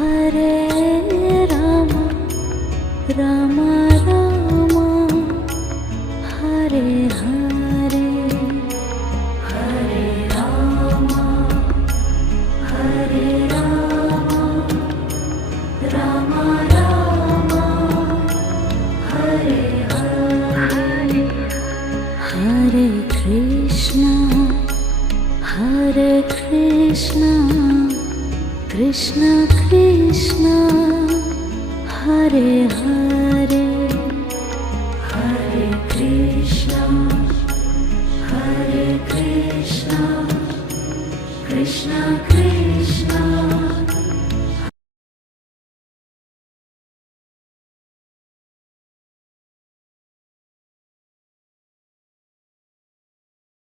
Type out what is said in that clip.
Hare Rama, Rama Rama, Hare Hare, Hare Rama, Hare Rama, Rama Rama, Hare Hare, Hare Krishna, Hare Krishna, Krishna Krishna, Hare Hare, Hare Krishna, Hare Krishna, Krishna Krishna,